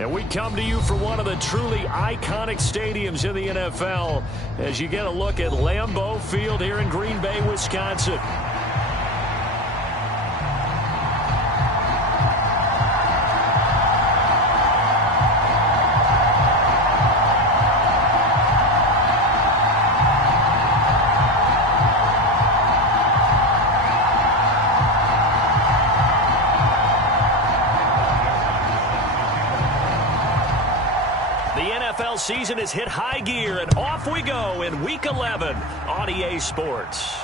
And we come to you from one of the truly iconic stadiums in the NFL as you get a look at Lambeau Field here in Green Bay, Wisconsin. Season has hit high gear, and off we go in Week 11 on EA Sports.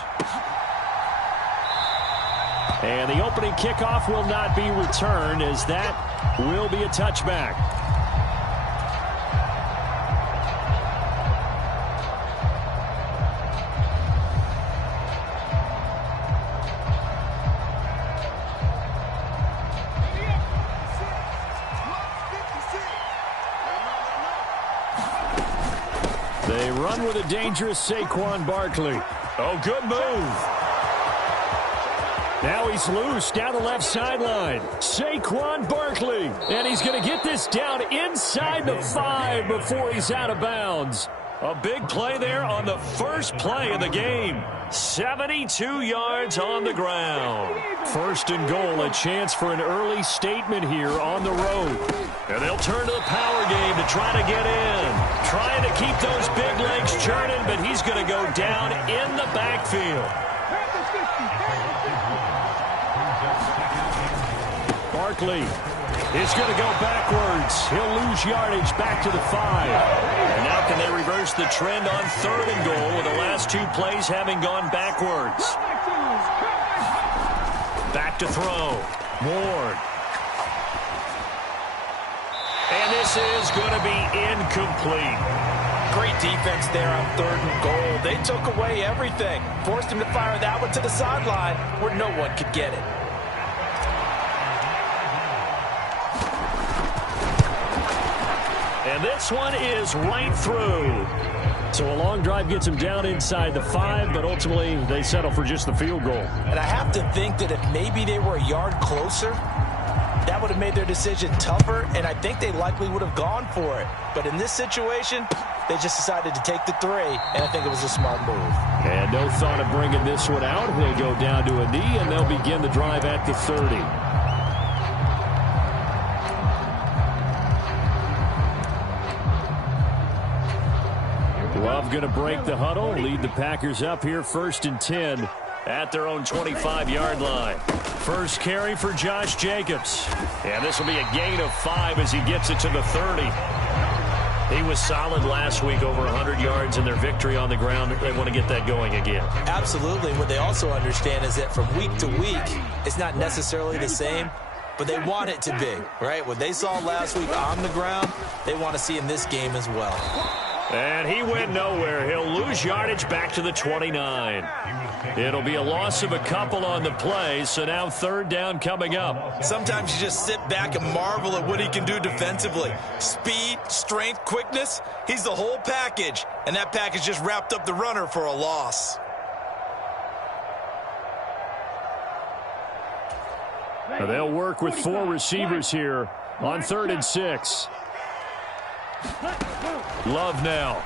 And the opening kickoff will not be returned, as that will be a touchback. They run with a dangerous Saquon Barkley. Oh, good move. Now he's loose down the left sideline. Saquon Barkley. And he's going to get this down inside the 5 before he's out of bounds. A big play there on the first play of the game. 72 yards on the ground. First and goal, a chance for an early statement here on the road. And they'll turn to the power game to try to get in. Trying to keep those big legs churning, but he's going to go down in the backfield. Barkley is going to go backwards. He'll lose yardage back to the 5. And now can they reverse the trend on 3rd and goal with the last 2 plays having gone backwards? Back to throw. Ward. And this is going to be incomplete. Great defense there on 3rd and goal. They took away everything. Forced him to fire that one to the sideline where no one could get it. And this one is right through. So a long drive gets him down inside the 5, but ultimately they settle for just the field goal. And I have to think that if maybe they were a yard closer, that would have made their decision tougher, and I think they likely would have gone for it. But in this situation, they just decided to take the 3, and I think it was a smart move. And no thought of bringing this one out. He'll go down to a knee, and they'll begin the drive at the 30. Love going to break the huddle, lead the Packers up here 1st and 10 at their own 25-yard line. First carry for Josh Jacobs. And this will be a gain of 5 as he gets it to the 30. He was solid last week, over 100 yards in their victory on the ground. They want to get that going again. Absolutely. What they also understand is that from week to week, it's not necessarily the same, but they want it to be, right? What they saw last week on the ground, they want to see in this game as well. And he went nowhere. He'll lose yardage back to the 29. It'll be a loss of a couple on the play, so now 3rd down coming up. Sometimes you just sit back and marvel at what he can do defensively. Speed, strength, quickness, he's the whole package. And that package just wrapped up the runner for a loss. They'll work with 4 receivers here on 3rd and 6. Love now.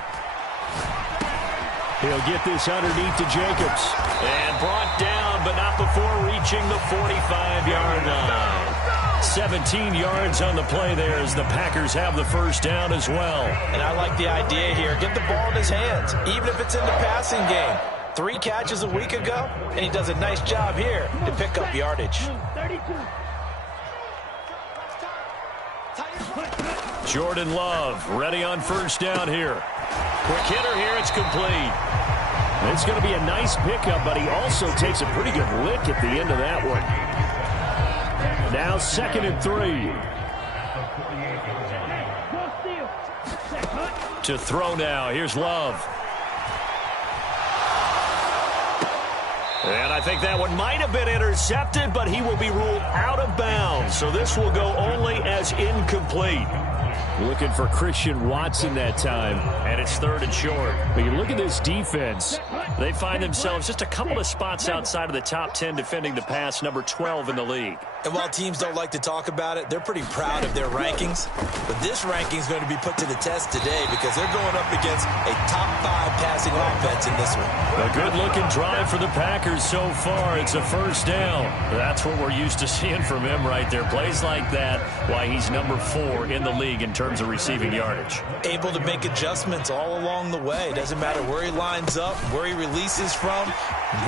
He'll get this underneath to Jacobs. And brought down, but not before reaching the 45-yard line. 17 yards on the play there as the Packers have the first down as well. And I like the idea here. Get the ball in his hands, even if it's in the passing game. 3 catches a week ago, and he does a nice job here to pick up yardage. Jordan Love ready on first down here. Quick hitter here. It's complete. It's going to be a nice pickup, but he also takes a pretty good lick at the end of that one. Now 2nd and 3. To throw now. Here's Love. And I think that one might have been intercepted, but he will be ruled out of bounds. So this will go only as incomplete. Looking for Christian Watson that time. And it's 3rd and short. But you look at this defense. They find themselves just a couple of spots outside of the top 10 defending the pass, number 12 in the league. And while teams don't like to talk about it, they're pretty proud of their rankings. But this ranking is going to be put to the test today because they're going up against a top 5 passing offense in this one. A good-looking drive for the Packers so far. It's a 1st down. That's what we're used to seeing from him right there. Plays like that, why he's number 4 in the league in terms of receiving yardage. Able to make adjustments all along the way. Doesn't matter where he lines up, where he releases from,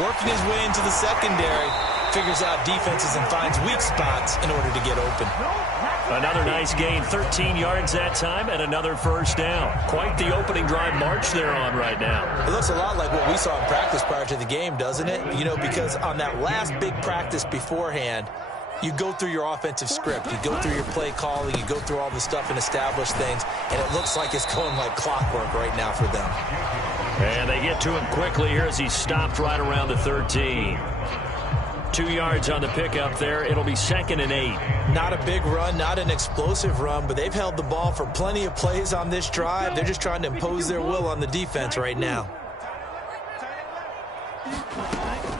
working his way into the secondary. Figures out defenses and finds weak spots in order to get open. Another nice gain, 13 yards that time, and another 1st down. Quite the opening drive march they're on right now. It looks a lot like what we saw in practice prior to the game, doesn't it? You know, because on that last big practice beforehand, you go through your offensive script, you go through your play calling, you go through all the stuff and establish things, and it looks like it's going like clockwork right now for them. And they get to him quickly here as he's stopped right around the 13. 2 yards on the pickup there. It'll be 2nd and 8. Not a big run, not an explosive run, but they've held the ball for plenty of plays on this drive. They're just trying to impose their will on the defense right now.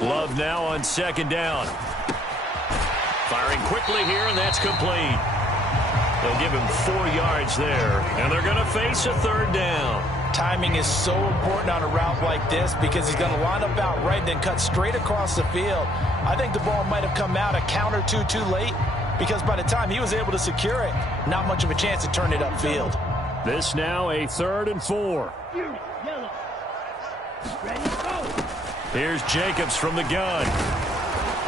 Love now on 2nd down. Firing quickly here, and that's complete. They'll give him 4 yards there, and they're going to face a 3rd down. Timing is so important on a route like this because he's going to line up out right and then cut straight across the field. I think the ball might have come out a count or two too late because by the time he was able to secure it, not much of a chance to turn it upfield. This now a 3rd and 4. Here's Jacobs from the gun.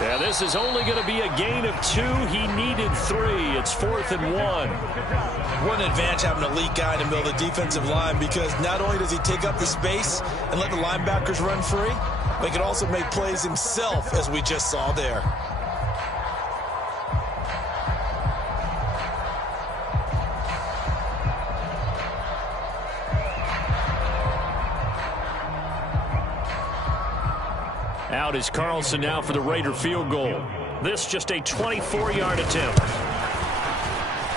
Yeah, this is only going to be a gain of 2. He needed 3. It's 4th and 1. What an advantage having an elite guy in the middle of the defensive line because not only does he take up the space and let the linebackers run free, but he can also make plays himself, as we just saw there. Out is Carlson now for the Raider field goal. This just a 24-yard attempt.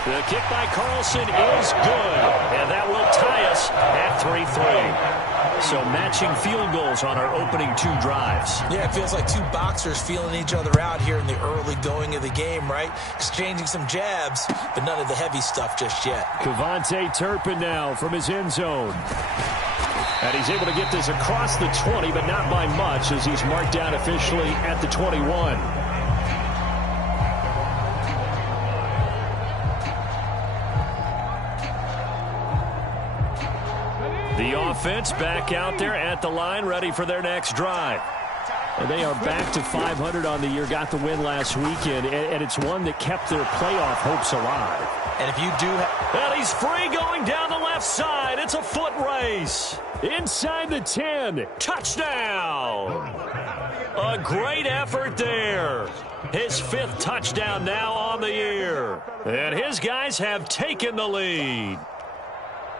The kick by Carlson is good, and that will tie us at 3-3. So matching field goals on our opening 2 drives. Yeah, it feels like 2 boxers feeling each other out here in the early going of the game, right? Exchanging some jabs, but none of the heavy stuff just yet. Kevontae Turpin now from his end zone. And he's able to get this across the 20, but not by much as he's marked down officially at the 21. The offense back out there at the line, ready for their next drive. And they are back to 500 on the year, got the win last weekend, and it's one that kept their playoff hopes alive. And if you do and he's free going down the left side. It's a foot race. Inside the 10. Touchdown. A great effort there. His 5th touchdown now on the year. And his guys have taken the lead.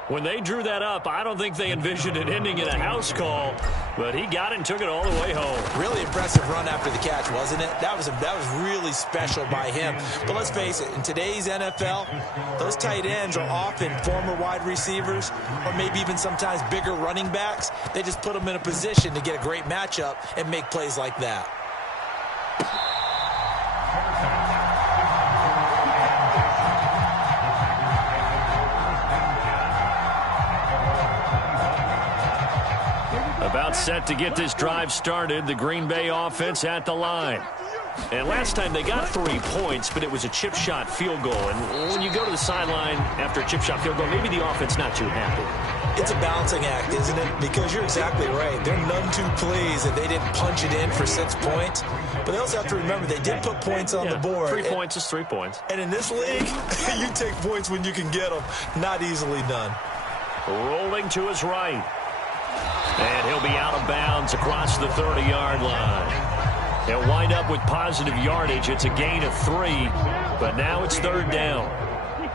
When they drew that up, I don't think they envisioned it ending in a house call, but he got it and took it all the way home. Really impressive run after the catch, wasn't it? That was really special by him. But let's face it, in today's NFL, those tight ends are often former wide receivers or maybe even sometimes bigger running backs. They just put them in a position to get a great matchup and make plays like that. About set to get this drive started, the Green Bay offense at the line. And last time they got 3 points, but it was a chip shot field goal. And when you go to the sideline after a chip shot field goal, maybe the offense not too happy. It's a balancing act, isn't it? Because you're exactly right. They're none too pleased that they didn't punch it in for 6 points. But they also have to remember they did put points on the board. 3 points is 3 points. And in this league, you take points when you can get them. Not easily done. Rolling to his right. And he'll be out of bounds across the 30-yard line. He'll wind up with positive yardage. It's a gain of 3, but now it's 3rd down.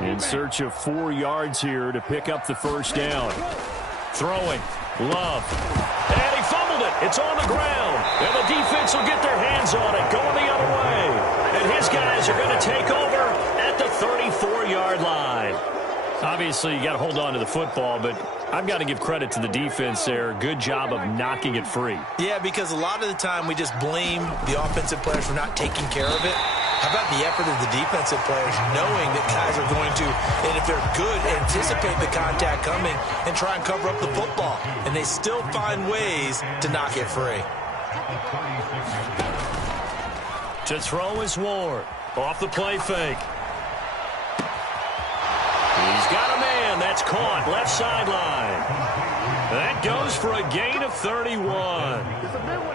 In search of 4 yards here to pick up the 1st down. Throwing. Love. And he fumbled it. It's on the ground. And the defense will get their hands on it, going the other way. And his guys are going to take over at the 34-yard line. Obviously, you got to hold on to the football, but I've got to give credit to the defense there. Good job of knocking it free. Yeah, because a lot of the time we just blame the offensive players for not taking care of it. How about the effort of the defensive players knowing that guys are going to, and if they're good, anticipate the contact coming and try and cover up the football. And they still find ways to knock it free. To throw is Ward. Off the play fake. He's got a man. That's caught. Left sideline. That goes for a gain of 31.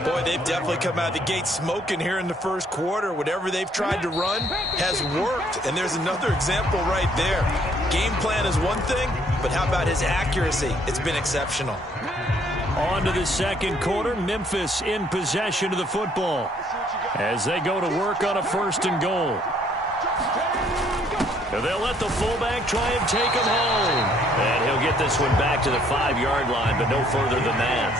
Boy, they've definitely come out of the gate smoking here in the first quarter. Whatever they've tried to run has worked. And there's another example right there. Game plan is one thing, but how about his accuracy? It's been exceptional. On to the second quarter. Memphis in possession of the football as they go to work on a 1st and goal. They'll let the fullback try and take him home. And he'll get this one back to the 5-yard line, but no further than that.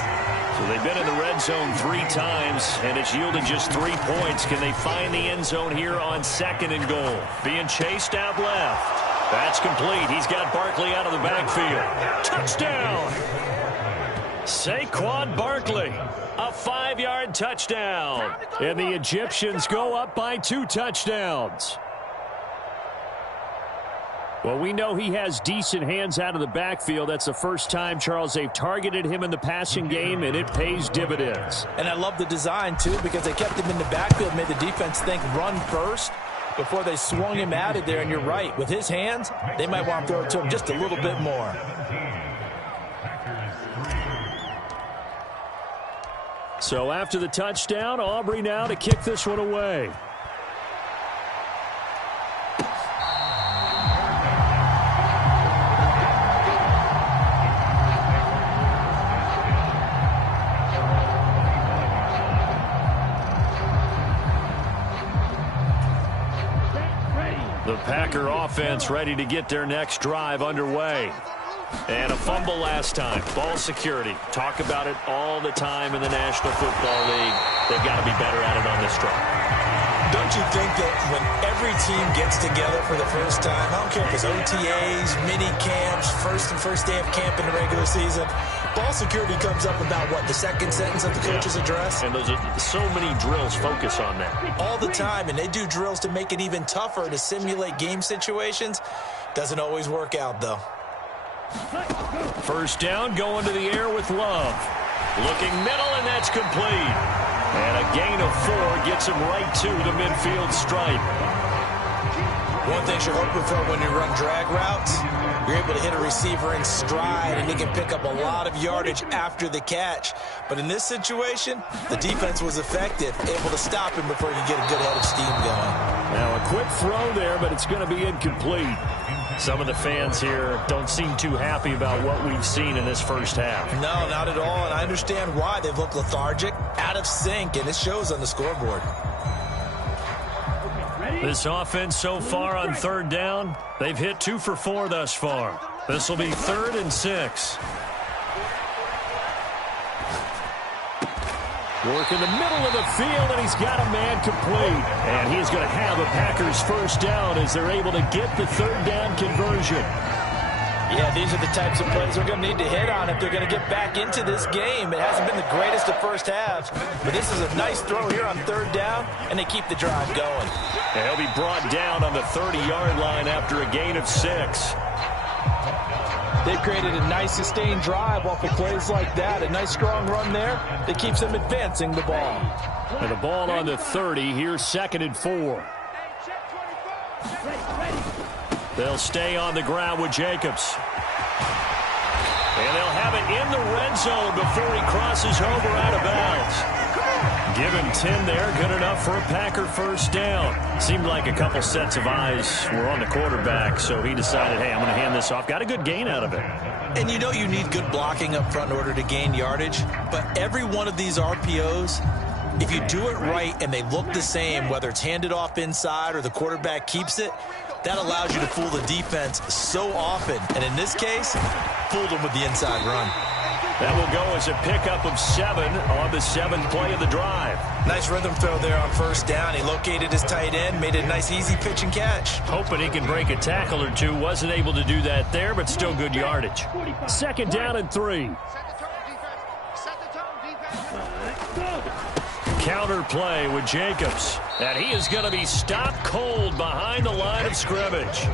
So they've been in the red zone 3 times, and it's yielded just 3 points. Can they find the end zone here on 2nd and goal? Being chased out left. That's complete. He's got Barkley out of the backfield. Touchdown! Saquon Barkley. A 5-yard touchdown. And the Egyptians go up by 2 touchdowns. Well, we know he has decent hands out of the backfield. That's the first time, Charles, they've targeted him in the passing game, and it pays dividends. And I love the design, too, because they kept him in the backfield, made the defense think run first before they swung him out of there. And you're right. With his hands, they might want to throw it to him just a little bit more. So after the touchdown, Aubrey now to kick this one away. The Packer offense ready to get their next drive underway. And a fumble last time. Ball security. Talk about it all the time in the National Football League. They've got to be better at it on this drive. Don't you think that when every team gets together for the first time, I don't care if it's OTAs, mini camps, first day of camp in the regular season, ball security comes up about, what, the second sentence of the coach's address? And those are so many drills focus on that. All the time, and they do drills to make it even tougher to simulate game situations. Doesn't always work out, though. First down, going to the air with Love. Looking middle, and that's complete. And a gain of 4 gets him right to the midfield stripe. One thing you're hoping for when you run drag routes, you're able to hit a receiver in stride, and he can pick up a lot of yardage after the catch. But in this situation, the defense was effective, able to stop him before he could get a good head of steam going. Now a quick throw there, but it's going to be incomplete. Some of the fans here don't seem too happy about what we've seen in this first half. No, not at all, and I understand why. They've looked lethargic, out of sync, and it shows on the scoreboard. This offense so far on 3rd down, they've hit 2 for 4 thus far. This will be 3rd and 6. Work in the middle of the field, and he's got a man complete. And he's going to have a Packers first down as they're able to get the 3rd down conversion. Yeah, these are the types of plays they're going to need to hit on if they're going to get back into this game. It hasn't been the greatest of first halves, but this is a nice throw here on 3rd down, and they keep the drive going. And he'll be brought down on the 30-yard line after a gain of 6. They've created a nice sustained drive off of plays like that. A nice strong run there that keeps them advancing the ball. And the ball on the 30. Here's 2nd and 4. They'll stay on the ground with Jacobs. And they'll have it in the red zone before he crosses over out of bounds. Give him 10 there, good enough for a Packer first down. Seemed like a couple sets of eyes were on the quarterback, so he decided, hey, I'm going to hand this off. Got a good gain out of it. And you know you need good blocking up front in order to gain yardage, but every one of these RPOs, if you do it right and they look the same, whether it's handed off inside or the quarterback keeps it, that allows you to fool the defense so often. And in this case, fooled them with the inside run. That will go as a pickup of 7 on the 7th play of the drive. Nice rhythm throw there on first down. He located his tight end, made it a nice easy pitch and catch. Hoping he can break a tackle or two. Wasn't able to do that there, but still good yardage. 2nd down and 3. Counter play with Jacobs. And he is going to be stopped cold behind the line of scrimmage.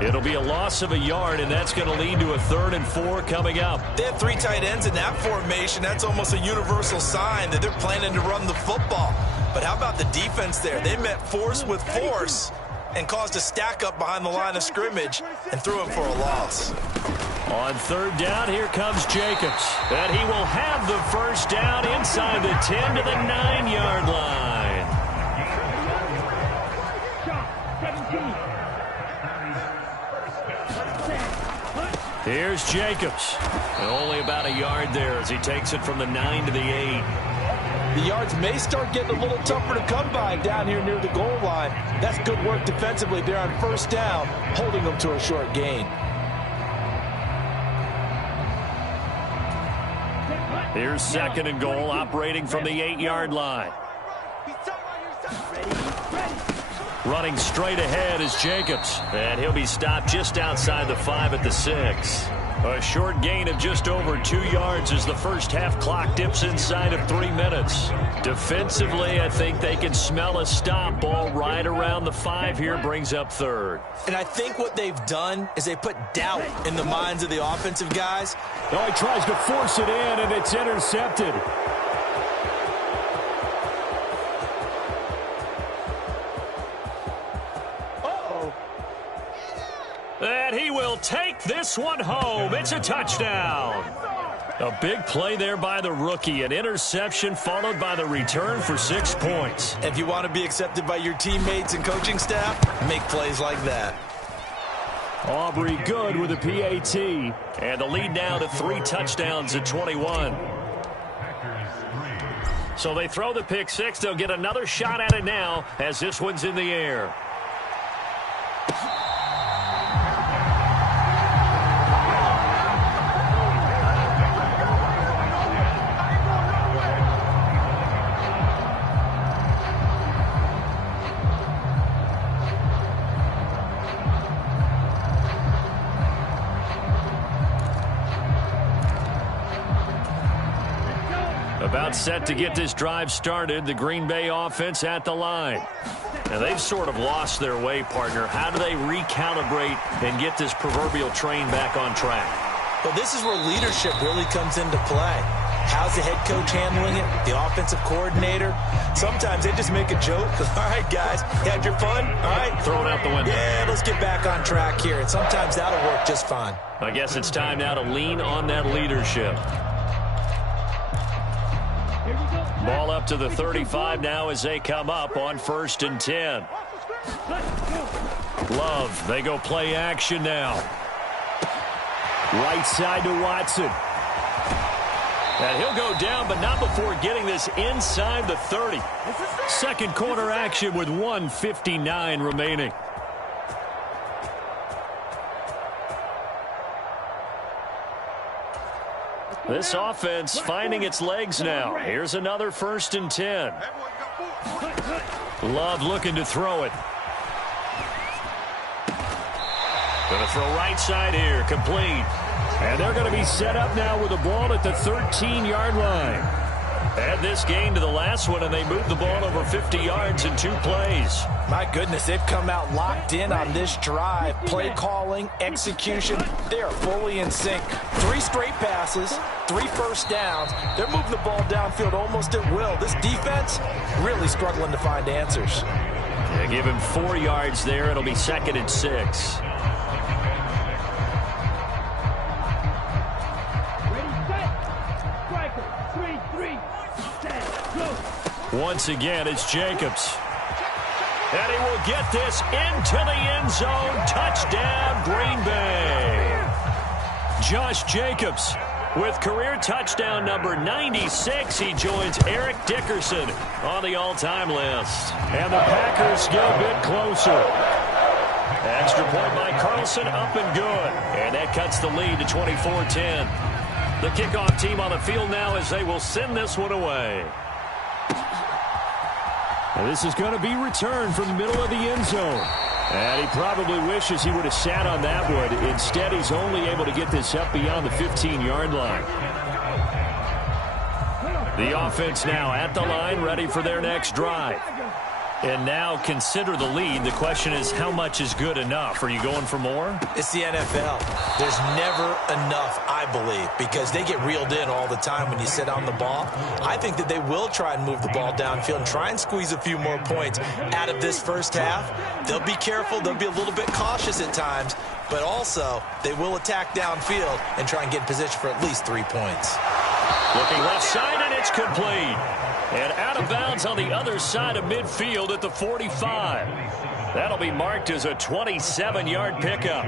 It'll be a loss of a yard, and that's going to lead to a 3rd and 4 coming up. They have 3 tight ends in that formation. That's almost a universal sign that they're planning to run the football. But how about the defense there? They met force with force and caused a stack up behind the line of scrimmage and threw him for a loss. On 3rd down, here comes Jacobs. And he will have the first down inside the 10 to the 9-yard line. Here's Jacobs. And only about a yard there as he takes it from the 9 to the 8. The yards may start getting a little tougher to come by down here near the goal line. That's good work defensively there on first down, holding them to a short gain. Here's 2nd and goal, operating from the 8-yard line. Running straight ahead is Jacobs. And he'll be stopped just outside the 5 at the 6. A short gain of just over 2 yards as the first half clock dips inside of 3 minutes. Defensively, I think they can smell a stop. Ball right around the 5 here brings up 3rd. And I think what they've done is they put doubt in the minds of the offensive guys. Oh, he tries to force it in, and it's intercepted. And he will take this one home. It's a touchdown. A big play there by the rookie. An interception followed by the return for 6 points. If you want to be accepted by your teammates and coaching staff, make plays like that. Aubrey good with a PAT. And the lead now to 3 touchdowns at 21. So they throw the pick 6. They'll get another shot at it now as this one's in the air. About set to get this drive started. The Green Bay offense at the line. Now they've sort of lost their way, partner. How do they recalibrate and get this proverbial train back on track? Well, this is where leadership really comes into play. How's the head coach handling it? The offensive coordinator? Sometimes they just make a joke. All right, guys, you had your fun? All right. Throw it out the window. Yeah, let's get back on track here. And sometimes that'll work just fine. I guess it's time now to lean on that leadership. Ball up to the 35 now as they come up on 1st and 10. Love, they go play action now. Right side to Watson. And he'll go down, but not before getting this inside the 30. 2nd quarter action with 1:59 remaining. This offense finding its legs now. Here's another 1st and 10. Love looking to throw it. Going to throw right side here, complete. And they're going to be set up now with the ball at the 13-yard line. Add this game to the last one, and they moved the ball over 50 yards in 2 plays. My goodness, they've come out locked in on this drive. Play calling, execution, they are fully in sync. 3 straight passes, 3 first downs. They're moving the ball downfield almost at will. This defense really struggling to find answers. They give him 4 yards there. It'll be 2nd and 6. Once again, it's Jacobs. And he will get this into the end zone. Touchdown, Green Bay. Josh Jacobs with career touchdown number 96. He joins Eric Dickerson on the all-time list. And the Packers get a bit closer. Extra point by Carlson, up and good. And that cuts the lead to 24-10. The kickoff team on the field now as they will send this one away. And this is going to be returned from the middle of the end zone. And he probably wishes he would have sat on that one. Instead, he's only able to get this up beyond the 15-yard line. The offense now at the line, ready for their next drive. And now consider the lead. The question is, how much is good enough? Are you going for more? It's the NFL. There's never enough, I believe, because they get reeled in all the time when you sit on the ball. I think that they will try and move the ball downfield and try and squeeze a few more points out of this first half. They'll be careful. They'll be a little bit cautious at times, but also they will attack downfield and try and get in position for at least 3 points. Looking left side, and it's complete. And out of bounds on the other side of midfield at the 45. That'll be marked as a 27-yard pickup.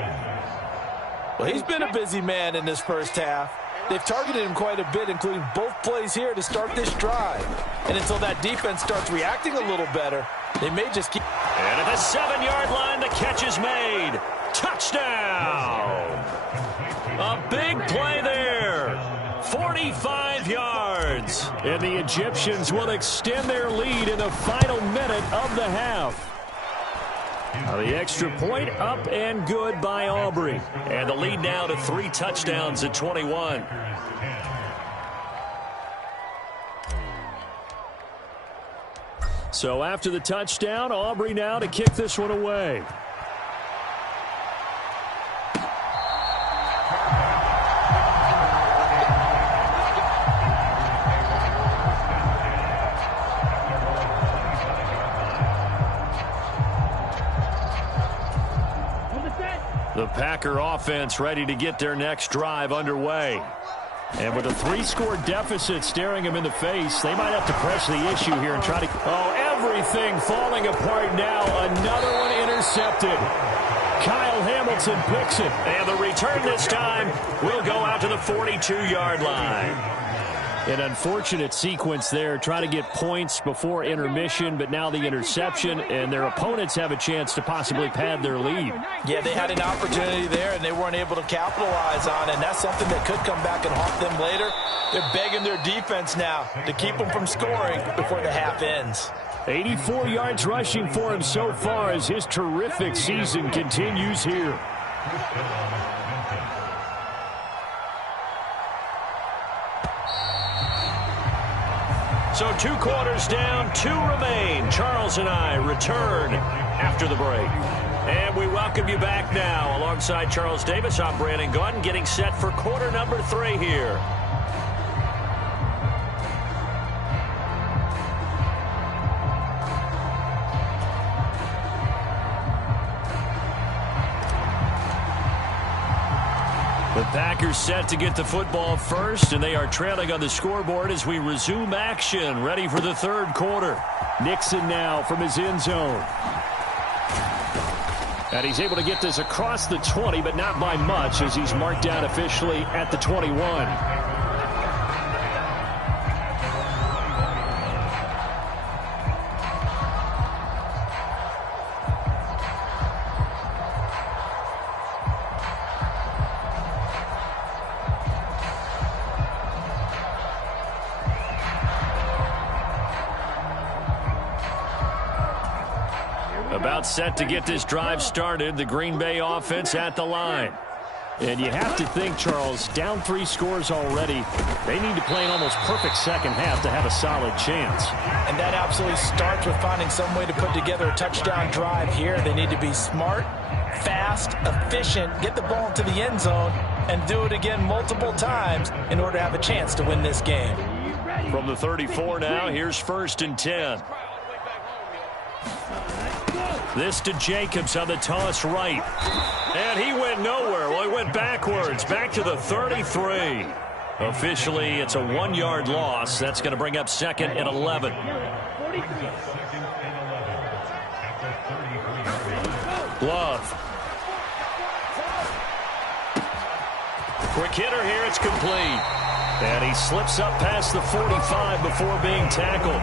Well, he's been a busy man in this first half. They've targeted him quite a bit, including both plays here to start this drive. And until that defense starts reacting a little better, they may just keep... And at the 7-yard line, the catch is made. Touchdown! A big play there. 45 yards. And the Egyptians will extend their lead in the final minute of the half. Now the extra point up and good by Aubrey. And the lead now to 3 touchdowns at 21. So after the touchdown, Aubrey now to kick this one away. The Packer offense ready to get their next drive underway. And with a 3-score deficit staring them in the face, they might have to press the issue here and try to... Oh, everything falling apart now. Another one intercepted. Kyle Hamilton picks it. And the return this time will go out to the 42-yard line. An unfortunate sequence there, trying to get points before intermission, but now the interception, and their opponents have a chance to possibly pad their lead. Yeah, they had an opportunity there, and they weren't able to capitalize on it, and that's something that could come back and haunt them later. They're begging their defense now to keep them from scoring before the half ends. 84 yards rushing for him so far as his terrific season continues here. So 2 quarters down, 2 remain. Charles and I return after the break. And we welcome you back now. Alongside Charles Davis, I'm Brandon Gaudin, getting set for quarter number 3 here. The Packers set to get the football first, and they are trailing on the scoreboard as we resume action, ready for the 3rd quarter. Nixon now from his end zone. And he's able to get this across the 20, but not by much, as he's marked down officially at the 21. About set to get this drive started. The Green Bay offense at the line. And you have to think, Charles, down 3 scores already. They need to play an almost perfect second half to have a solid chance. And that absolutely starts with finding some way to put together a touchdown drive here. They need to be smart, fast, efficient, get the ball into the end zone, and do it again multiple times in order to have a chance to win this game. From the 34 now, here's 1st and 10. This to Jacobs on the toss right. And he went nowhere. Well, he went backwards, back to the 33. Officially, it's a 1-yard loss. That's going to bring up 2nd and 11. Love. Quick hitter here. It's complete. And he slips up past the 45 before being tackled.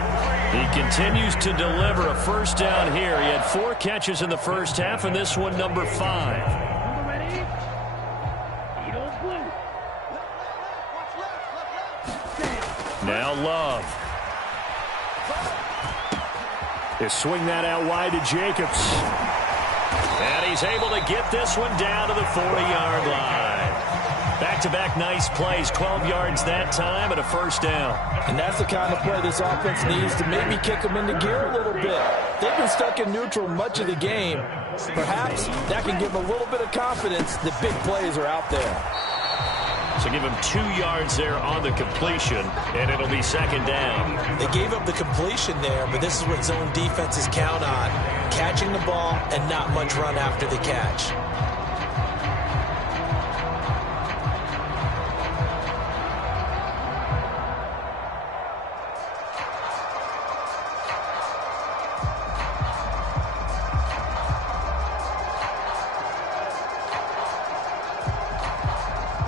He continues to deliver a first down here. He had 4 catches in the first half, and this one number 5. Now Love. They swing that out wide to Jacobs. And he's able to get this one down to the 40-yard line. Back-to-back nice plays, 12 yards that time and a first down. And that's the kind of play this offense needs to maybe kick them into gear a little bit. They've been stuck in neutral much of the game. Perhaps that can give them a little bit of confidence that big plays are out there. So give him 2 yards there on the completion, and it'll be second down. They gave up the completion there, but this is what zone defenses count on. Catching the ball and not much run after the catch.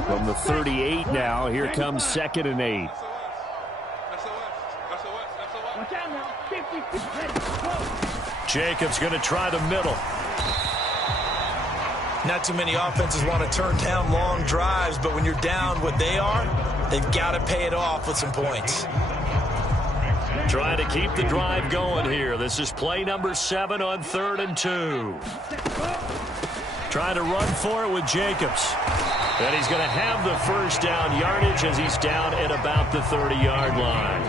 From the 38 now, here comes 2nd and 8. Jacobs going to try the middle. Not too many offenses want to turn down long drives, but when you're down what they are, they've got to pay it off with some points. Trying to keep the drive going here. This is play number 7 on 3rd and 2. Trying to run for it with Jacobs. And he's going to have the first down yardage as he's down at about the 30-yard line.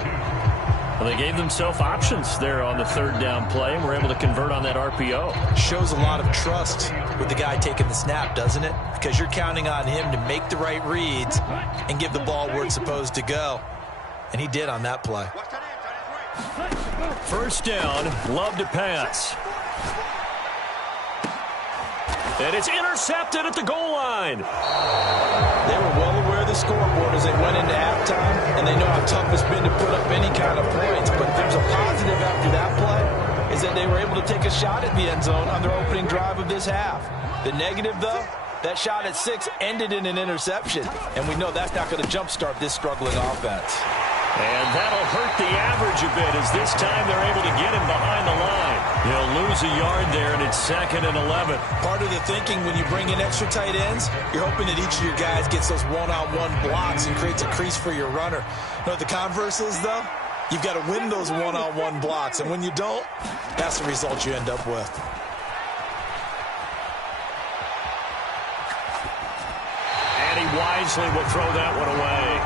Well, they gave themselves options there on the 3rd down play, and were able to convert on that RPO. Shows a lot of trust with the guy taking the snap, doesn't it? Because you're counting on him to make the right reads and give the ball where it's supposed to go. And he did on that play. First down, Love to pass. And it's intercepted at the goal line. They were well aware of the scoreboard as they went into halftime, and they know how tough it's been to put up any kind of points. But if there's a positive after that play, is that they were able to take a shot at the end zone on their opening drive of this half. The negative, though, that shot at 6 ended in an interception, and we know that's not going to jumpstart this struggling offense. And that'll hurt the average a bit as this time they're able to get him behind the line. He'll lose a yard there, and it's 2nd and 11. Part of the thinking when you bring in extra tight ends, you're hoping that each of your guys gets those one-on-one blocks and creates a crease for your runner. You know what the converse is, though? You've got to win those one-on-one blocks, and when you don't, that's the result you end up with. And he wisely will throw that one away.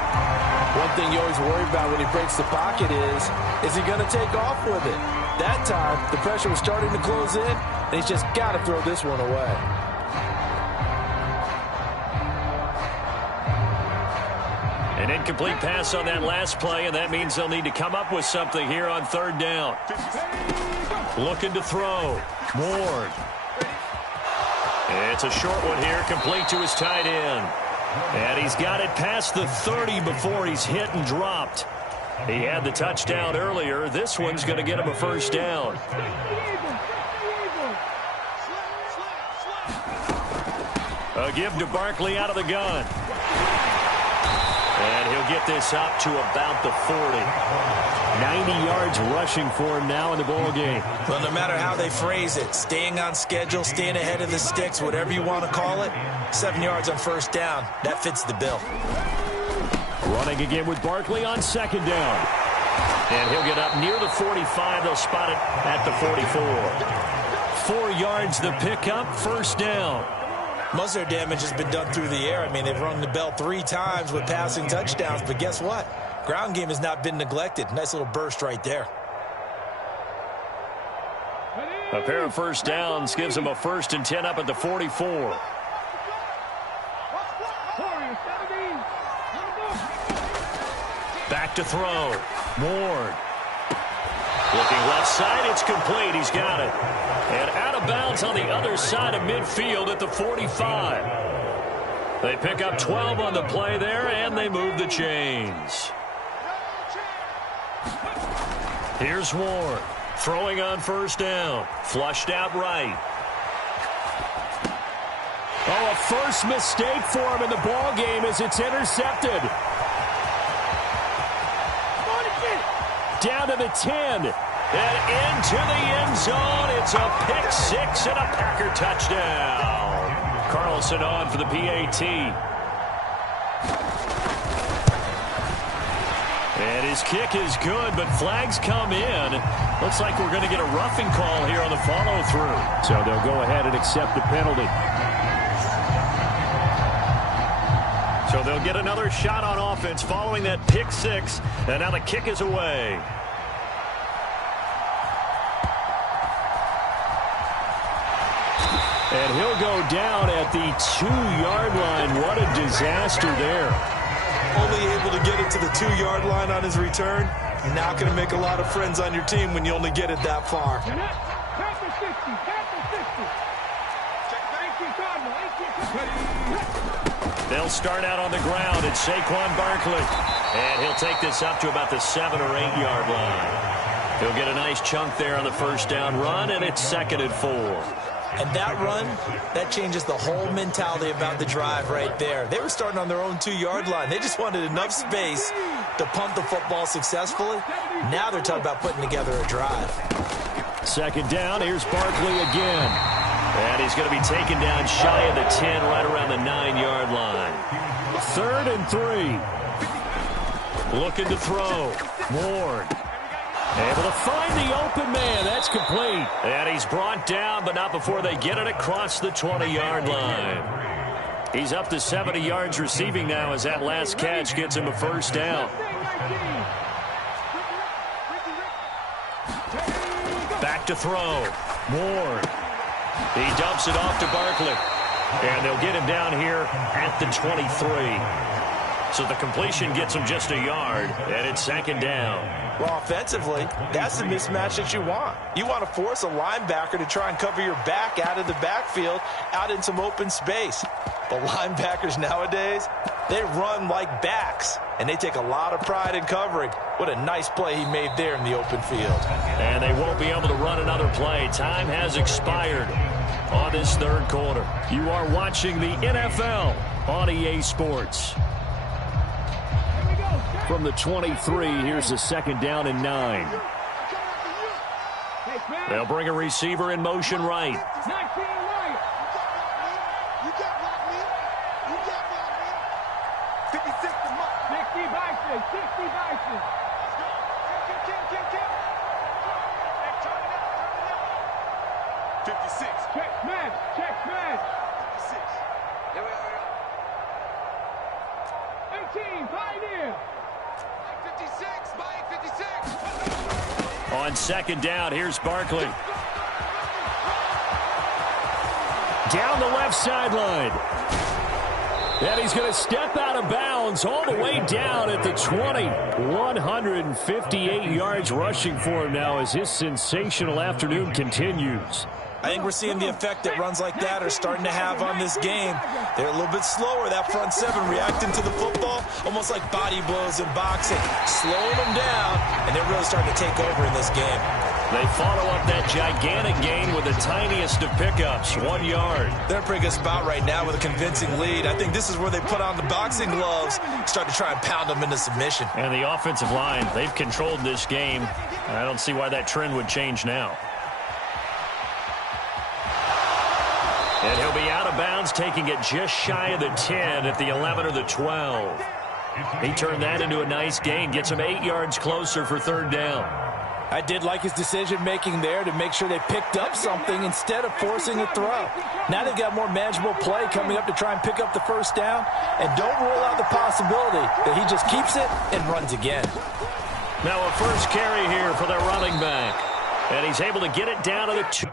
One thing you always worry about when he breaks the pocket is he going to take off with it? That time, the pressure was starting to close in, and he's just got to throw this one away. An incomplete pass on that last play, and that means they'll need to come up with something here on 3rd down. Looking to throw. Ward. It's a short one here, complete to his tight end. And he's got it past the 30 before he's hit and dropped. He had the touchdown earlier. This one's going to get him a first down. A give to Barkley out of the gun. And he'll get this up to about the 40. 90 yards rushing for him now in the ball game. Well, no matter how they phrase it, staying on schedule, staying ahead of the sticks, whatever you want to call it, 7 yards on first down, that fits the bill. Running again with Barkley on 2nd down. And he'll get up near the 45. They'll spot it at the 44. 4 yards the pickup, first down. Most of their damage has been done through the air. I mean, they've rung the bell 3 times with passing touchdowns, but guess what? Ground game has not been neglected. Nice little burst right there. A pair of first downs gives them a 1st and 10 up at the 44. Back to throw. Ward. Looking left side, it's complete. He's got it. And out of bounds on the other side of midfield at the 45. They pick up 12 on the play there, and they move the chains. Here's Ward. Throwing on first down. Flushed out right. Oh, a first mistake for him in the ball game as it's intercepted. Down to the 10. And into the end zone. It's a pick six and a Packer touchdown. Carlson on for the PAT. And his kick is good, but flags come in. Looks like we're going to get a roughing call here on the follow-through. So they'll go ahead and accept the penalty. So they'll get another shot on offense following that pick six. And now the kick is away. And he'll go down at the 2-yard line. What a disaster there. Only able to get it to the 2-yard line on his return. You're not going to make a lot of friends on your team when you only get it that far. They'll start out on the ground. It's Saquon Barkley. And he'll take this up to about the 7- or 8-yard line. He'll get a nice chunk there on the first down run, and it's 2nd and 4. And that run, that changes the whole mentality about the drive right there. They were starting on their own 2-yard line. They just wanted enough space to punt the football successfully. Now they're talking about putting together a drive. 2nd down, here's Barkley again. And he's going to be taken down shy of the 10, right around the 9-yard line. 3rd and 3. Looking to throw. Ward. Able to find the open man. That's complete. And he's brought down, but not before they get it across the 20-yard line. He's up to 70 yards receiving now as that last catch gets him a first down. Back to throw. Ward. He dumps it off to Barkley. And they'll get him down here at the 23. So the completion gets him just a yard, and it's 2nd down. Well, offensively, that's the mismatch that you want. You want to force a linebacker to try and cover your back out of the backfield, out in some open space. But linebackers nowadays, they run like backs, and they take a lot of pride in covering. What a nice play he made there in the open field. And they won't be able to run another play. Time has expired on this 3rd quarter. You are watching the NFL on EA Sports. From the 23, here's the 2nd down and 9. They'll bring a receiver in motion right. On 2nd down, here's Barkley. Down the left sideline. And he's going to step out of bounds all the way down at the 20. 158 yards rushing for him now as his sensational afternoon continues. I think we're seeing the effect that runs like that are starting to have on this game. They're a little bit slower, that front 7, reacting to the football, almost like body blows in boxing, slowing them down, and they're really starting to take over in this game. They follow up that gigantic gain with the tiniest of pickups, 1 yard. They're in a pretty good spot right now with a convincing lead. I think this is where they put on the boxing gloves, start to try and pound them into submission. And the offensive line, they've controlled this game. I don't see why that trend would change now. And he'll be out of bounds, taking it just shy of the 10 at the 11 or the 12. He turned that into a nice gain, gets him 8 yards closer for 3rd down. I did like his decision-making there to make sure they picked up something instead of forcing a throw. Now they've got more manageable play coming up to try and pick up the first down. And don't rule out the possibility that he just keeps it and runs again. Now a first carry here for their running back. And he's able to get it down to the 2.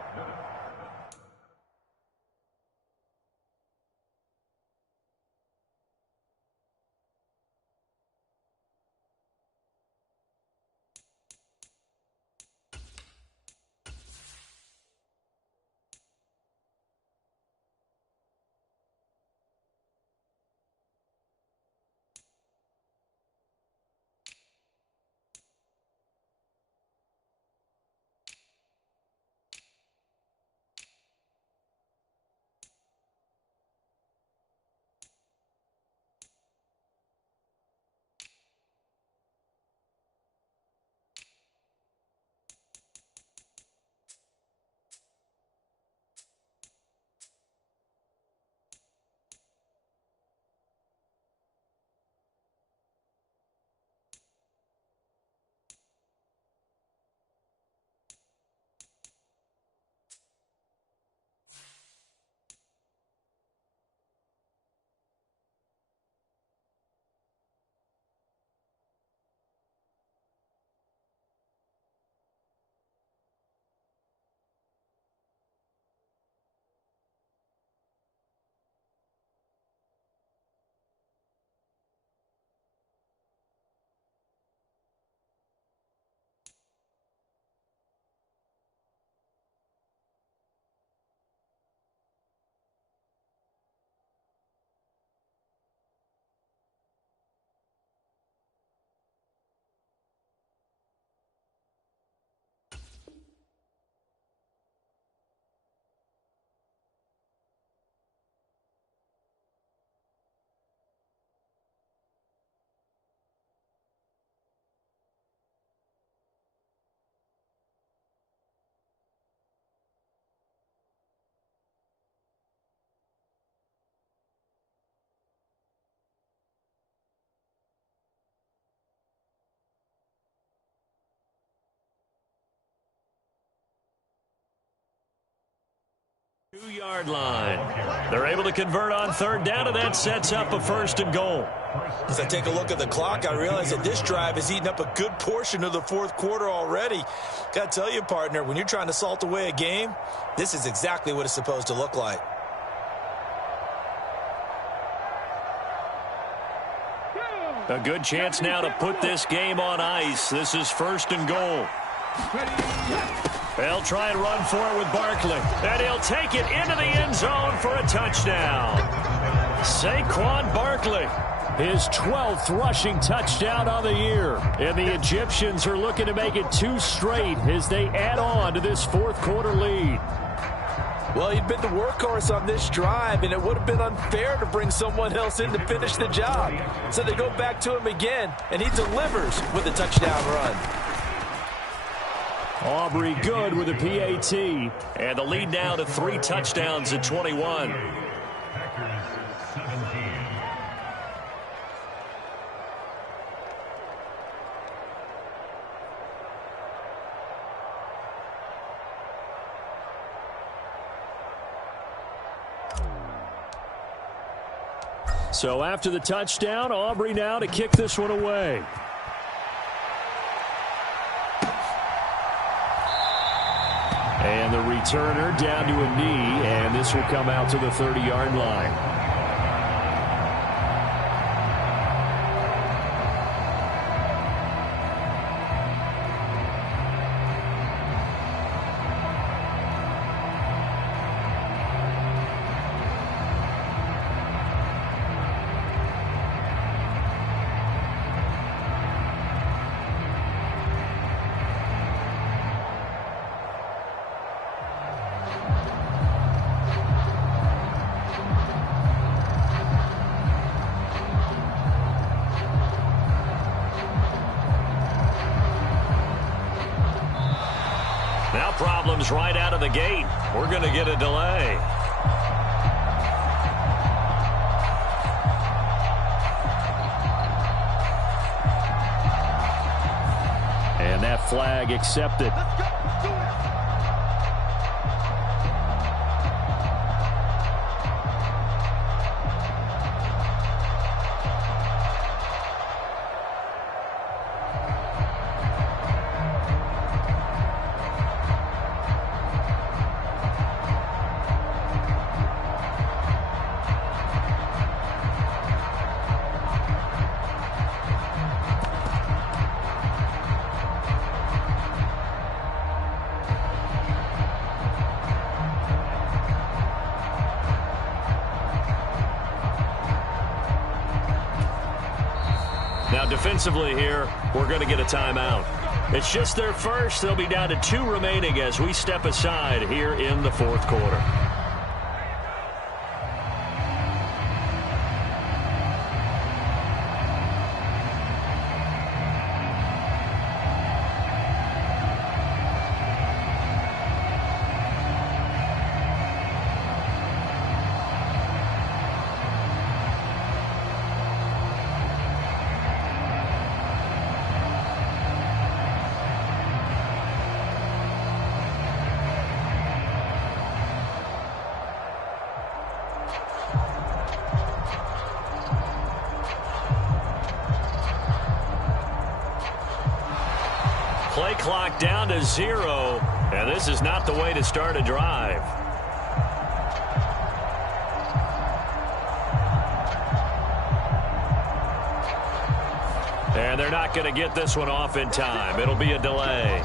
2-yard line. They're able to convert on third down, and that sets up a 1st and goal. As I take a look at the clock, I realize that this drive has eaten up a good portion of the 4th quarter already. Got to tell you, partner, when you're trying to salt away a game, this is exactly what it's supposed to look like. A good chance now to put this game on ice. This is 1st and goal. They'll try and run for it with Barkley. And he'll take it into the end zone for a touchdown. Saquon Barkley, his 12th rushing touchdown on the year. And the Egyptians are looking to make it 2 straight as they add on to this 4th quarter lead. Well, he'd been the workhorse on this drive, and it would have been unfair to bring someone else in to finish the job. So they go back to him again, and he delivers with a touchdown run. Aubrey good with a PAT. And the lead now to 3 touchdowns at 21. So after the touchdown, Aubrey now to kick this one away. And the returner down to a knee, and this will come out to the 30-yard line. Now problems right out of the gate. We're going to get a delay. And that flag accepted. Now defensively here, we're going to get a timeout. It's just their first. They'll be down to 2 remaining as we step aside here in the 4th quarter. Play clock down to 0, and this is not the way to start a drive. And they're not going to get this one off in time. It'll be a delay.